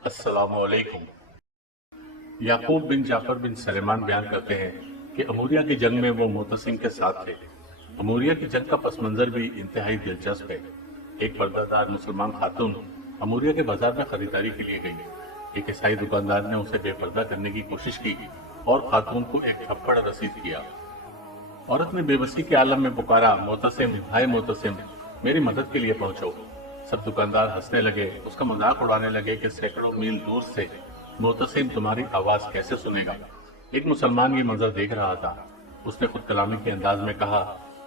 अस्सलाम वालेकुम। याकूब बिन जाफर बिन सलेमान बयान करते हैं कि अमूरिया की जंग में वो मोतसिम के साथ थे। अमूरिया की जंग का पस मंजर भी इंतहाई दिलचस्प है। एक पर्दादार मुसलमान खातून अमूरिया के बाजार में खरीदारी के लिए गई। एक ईसाई दुकानदार ने उसे बेपर्दा करने की कोशिश की और खातून को एक थप्पड़ रसीद किया। औरत ने बेबसी के आलम में पुकारा, मोतसिम, हाय मोतसिम, मेरी मदद के लिए पहुंचो। सब दुकानदार हंसने लगे, उसका मजाक उड़ाने लगे कि सैकड़ों मील दूर से मोतसिम तुम्हारी आवाज कैसे सुनेगा। एक मुसलमान ये मंजर देख रहा था। उसने खुद कलामी के अंदाज में कहा,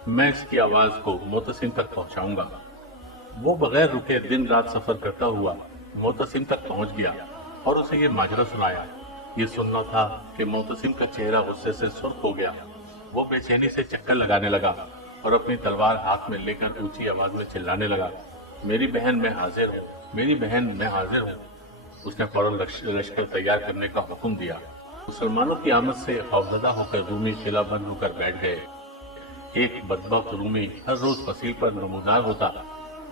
मैं इसकी आवाज को मोतसिम तक पहुंचाऊंगा। वो बगैर रुके दिन रात सफर करता हुआ मोतसिम तक पहुंच गया और उसे ये माजरा सुनाया। ये सुनना था कि मोतसिम का चेहरा गुस्से से सुर्ख हो गया। वो बेचैनी से चक्कर लगाने लगा और अपनी तलवार हाथ में लेकर ऊंची आवाज में चिल्लाने लगा, मेरी बहन मैं हाजिर हूँ, मेरी बहन मैं हाजिर हूँ। उसने फौरन लश्कर तैयार करने का हुक्म दिया। मुसलमानों की आमद से खौफजदा होकर रूमी किला बंद होकर बैठ गए। एक बदबख्त रूमी हर रोज फसील पर नमूदार होता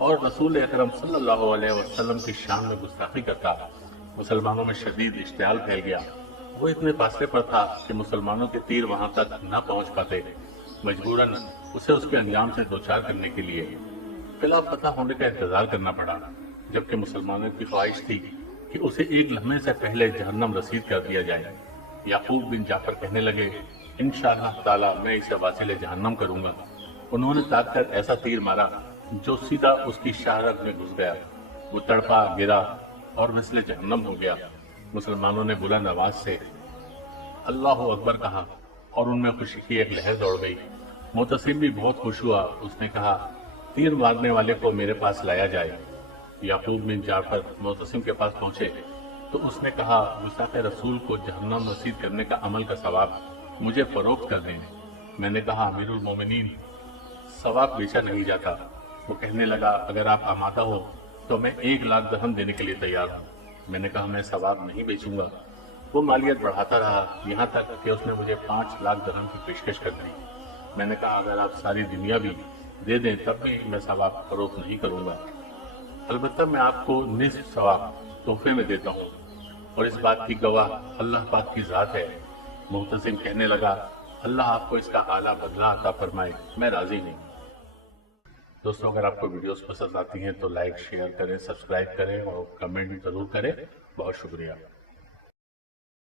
और रसूल अकरम सल्लल्लाहु अलैहि वसल्लम की शान में गुस्ताखी करता। मुसलमानों में शदीद इश्तियाल फैल गया। वो इतने फासले पर था कि मुसलमानों के तीर वहां तक न पहुंच पाते। मजबूरन उसे उसके अंजाम से दोचार करने के लिए किला फतह होने का इंतजार करना पड़ा, जबकि मुसलमानों की ख्वाहिश थी कि उसे एक लम्हे से पहले जहन्नम रसीद कर दिया जाए। याकूब बिन जाफर कहने लगे, इंशाअल्लाह ताला मैं इसे वासिले जहन्नम करूंगा। उन्होंने ताक कर ऐसा तीर मारा जो सीधा उसकी शाहरग में घुस गया। वो तड़पा, गिरा और वसिले जहन्नम हो गया। मुसलमानों ने बुलंद आवाज से अल्लाह अकबर कहा और उनमें खुशी की एक लहर दौड़ गई। मोतसिम भी बहुत खुश हुआ। उसने कहा, तीर मारने वाले को मेरे पास लाया जाए। याकूब बिन जाफर मोतसिम के पास पहुंचे तो उसने कहा, गुस्ताखे रसूल को जहन्नम रसीद करने का अमल का सवाब मुझे फरोख्त कर दें। मैंने कहा, अमीरुल मोमिनीन, सवाब बेचा नहीं जाता। वो कहने लगा, अगर आप आमादा हो तो मैं 1 लाख दरहम देने के लिए तैयार हूँ। मैंने कहा, मैं सवाब नहीं बेचूंगा। वो मालियत बढ़ाता रहा, यहाँ तक कि उसने मुझे 5 लाख दरहम की पेशकश कर दी। मैंने कहा, अगर आप सारी दुनिया भी दे दें तब भी मैं सवाब फरोख्त नहीं करूंगा। अलबत्ता मैं आपको निस्फ सवाब तोहफे में देता हूँ और इस बात की गवाह अल्लाह पाक की जात है। मुहतसिम कहने लगा, अल्लाह आपको इसका आला बदला अता फरमाए, मैं राजी हूँ। दोस्तों, अगर आपको वीडियोस पसंद आती हैं तो लाइक शेयर करें, सब्सक्राइब करें और कमेंट जरूर करें। बहुत शुक्रिया।